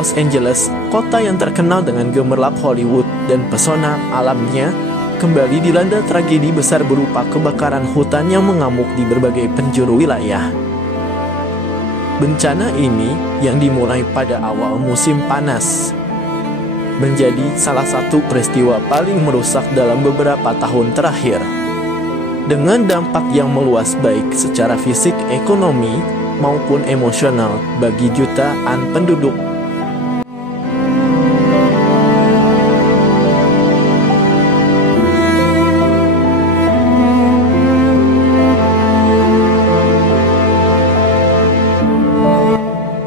Los Angeles, kota yang terkenal dengan gemerlap Hollywood dan pesona alamnya, kembali dilanda tragedi besar berupa kebakaran hutan yang mengamuk di berbagai penjuru wilayah. Bencana ini yang dimulai pada awal musim panas menjadi salah satu peristiwa paling merusak dalam beberapa tahun terakhir, dengan dampak yang meluas baik secara fisik, ekonomi, maupun emosional bagi jutaan penduduk.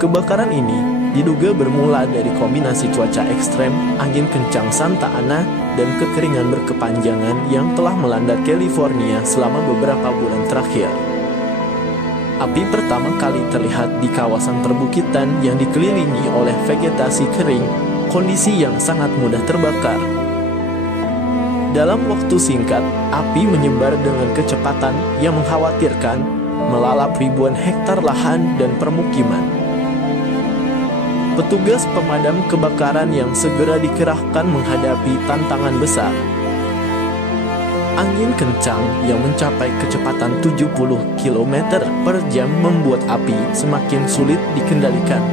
Kebakaran ini diduga bermula dari kombinasi cuaca ekstrem, angin kencang Santa Ana, dan kekeringan berkepanjangan yang telah melanda California selama beberapa bulan terakhir. Api pertama kali terlihat di kawasan perbukitan yang dikelilingi oleh vegetasi kering, kondisi yang sangat mudah terbakar. Dalam waktu singkat, api menyebar dengan kecepatan yang mengkhawatirkan, melalap ribuan hektar lahan dan permukiman. Petugas pemadam kebakaran yang segera dikerahkan menghadapi tantangan besar. Angin kencang yang mencapai kecepatan 70 km per jam membuat api semakin sulit dikendalikan.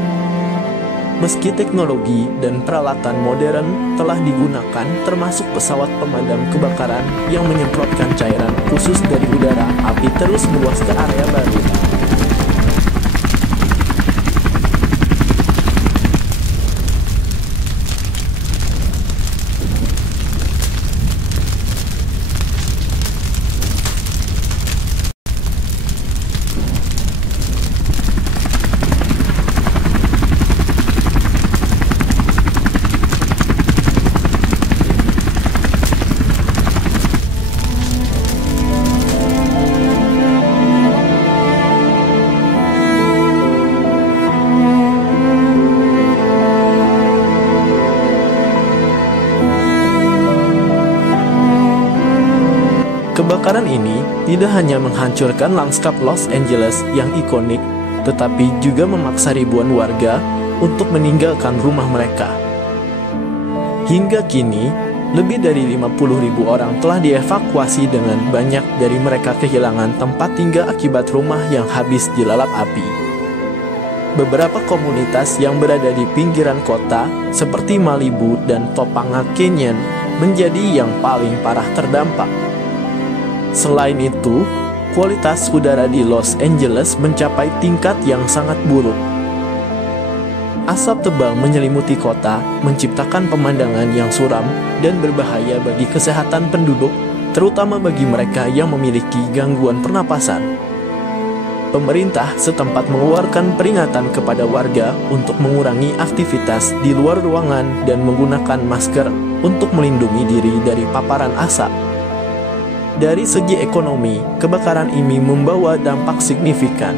Meski teknologi dan peralatan modern telah digunakan, termasuk pesawat pemadam kebakaran yang menyemprotkan cairan khusus dari udara, api terus meluas ke area baru. Kebakaran ini tidak hanya menghancurkan lanskap Los Angeles yang ikonik, tetapi juga memaksa ribuan warga untuk meninggalkan rumah mereka. Hingga kini, lebih dari 50.000 orang telah dievakuasi dengan banyak dari mereka kehilangan tempat tinggal akibat rumah yang habis dilalap api. Beberapa komunitas yang berada di pinggiran kota, seperti Malibu dan Topanga Canyon, menjadi yang paling parah terdampak. Selain itu, kualitas udara di Los Angeles mencapai tingkat yang sangat buruk. Asap tebal menyelimuti kota, menciptakan pemandangan yang suram dan berbahaya bagi kesehatan penduduk, terutama bagi mereka yang memiliki gangguan pernapasan. Pemerintah setempat mengeluarkan peringatan kepada warga untuk mengurangi aktivitas di luar ruangan dan menggunakan masker untuk melindungi diri dari paparan asap. Dari segi ekonomi, kebakaran ini membawa dampak signifikan.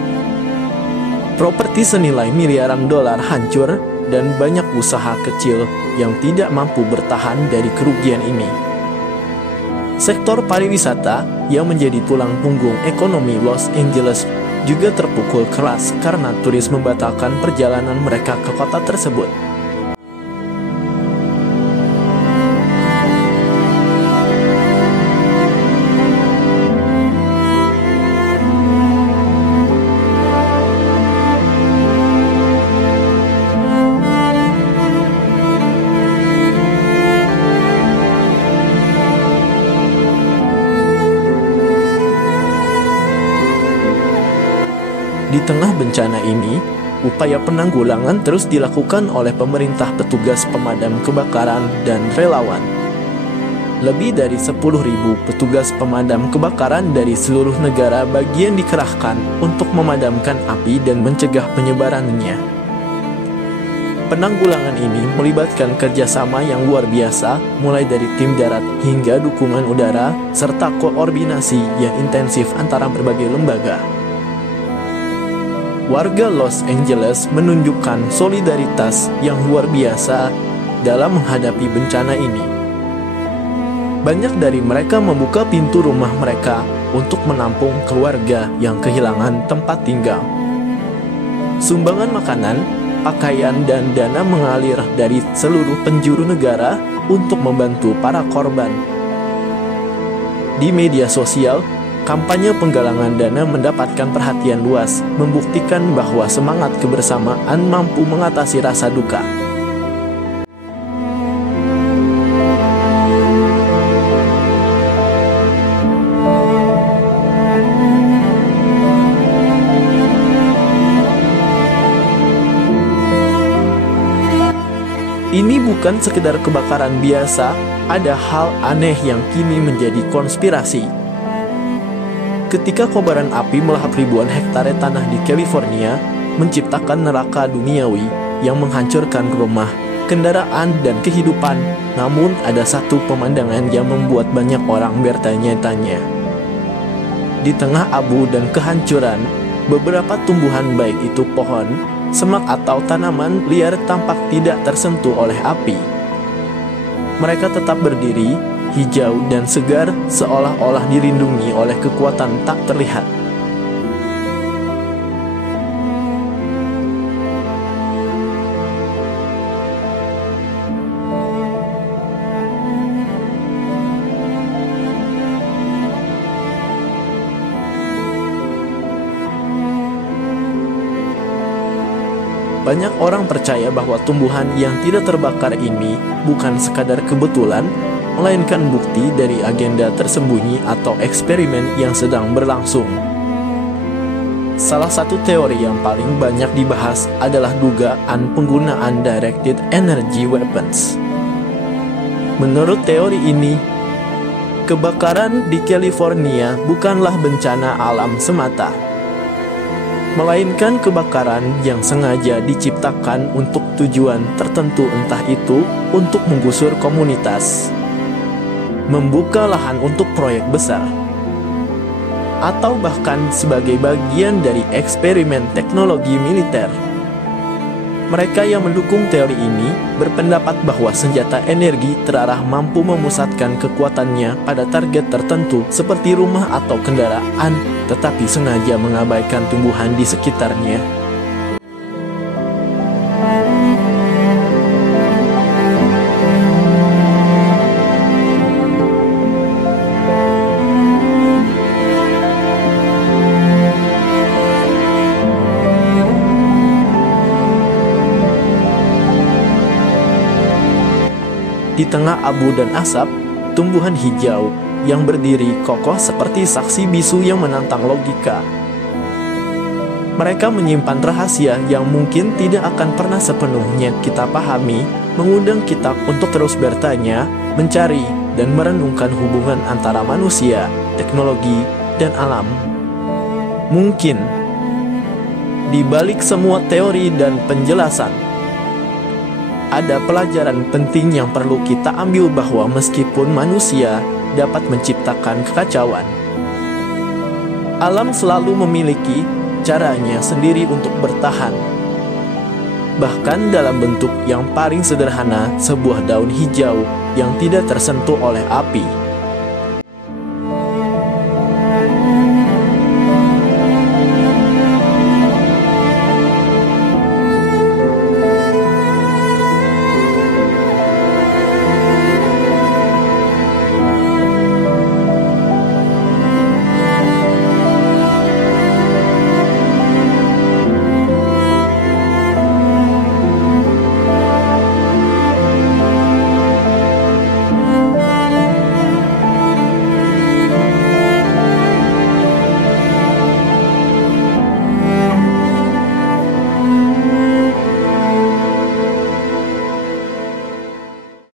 Properti senilai miliaran dolar hancur dan banyak usaha kecil yang tidak mampu bertahan dari kerugian ini. Sektor pariwisata yang menjadi tulang punggung ekonomi Los Angeles juga terpukul keras karena turis membatalkan perjalanan mereka ke kota tersebut. Di tengah bencana ini, upaya penanggulangan terus dilakukan oleh pemerintah, petugas pemadam kebakaran, dan relawan. Lebih dari 10.000 petugas pemadam kebakaran dari seluruh negara bagian dikerahkan untuk memadamkan api dan mencegah penyebarannya. Penanggulangan ini melibatkan kerjasama yang luar biasa, mulai dari tim darat hingga dukungan udara, serta koordinasi yang intensif antara berbagai lembaga. Warga Los Angeles menunjukkan solidaritas yang luar biasa dalam menghadapi bencana ini. Banyak dari mereka membuka pintu rumah mereka untuk menampung keluarga yang kehilangan tempat tinggal. Sumbangan makanan, pakaian dan dana mengalir dari seluruh penjuru negara untuk membantu para korban. Di media sosial, kampanye penggalangan dana mendapatkan perhatian luas, membuktikan bahwa semangat kebersamaan mampu mengatasi rasa duka. Ini bukan sekedar kebakaran biasa, ada hal aneh yang kini menjadi konspirasi. Ketika kobaran api melahap ribuan hektare tanah di California, menciptakan neraka duniawi yang menghancurkan rumah, kendaraan, dan kehidupan, namun ada satu pemandangan yang membuat banyak orang bertanya-tanya. Di tengah abu dan kehancuran, beberapa tumbuhan baik itu pohon, semak atau tanaman liar tampak tidak tersentuh oleh api. Mereka tetap berdiri, hijau dan segar, seolah-olah dilindungi oleh kekuatan tak terlihat. Banyak orang percaya bahwa tumbuhan yang tidak terbakar ini bukan sekadar kebetulan, melainkan bukti dari agenda tersembunyi atau eksperimen yang sedang berlangsung. Salah satu teori yang paling banyak dibahas adalah dugaan penggunaan directed energy weapons. Menurut teori ini, kebakaran di California bukanlah bencana alam semata, melainkan kebakaran yang sengaja diciptakan untuk tujuan tertentu, entah itu untuk menggusur komunitas, membuka lahan untuk proyek besar, atau bahkan sebagai bagian dari eksperimen teknologi militer. Mereka yang mendukung teori ini berpendapat bahwa senjata energi terarah mampu memusatkan kekuatannya pada target tertentu seperti rumah atau kendaraan, tetapi sengaja mengabaikan tumbuhan di sekitarnya. Di tengah abu dan asap, tumbuhan hijau yang berdiri kokoh seperti saksi bisu yang menantang logika. Mereka menyimpan rahasia yang mungkin tidak akan pernah sepenuhnya kita pahami, mengundang kita untuk terus bertanya, mencari, dan merenungkan hubungan antara manusia, teknologi, dan alam. Mungkin, di balik semua teori dan penjelasan, ada pelajaran penting yang perlu kita ambil bahwa meskipun manusia dapat menciptakan kekacauan, alam selalu memiliki caranya sendiri untuk bertahan. Bahkan dalam bentuk yang paling sederhana, sebuah daun hijau yang tidak tersentuh oleh api.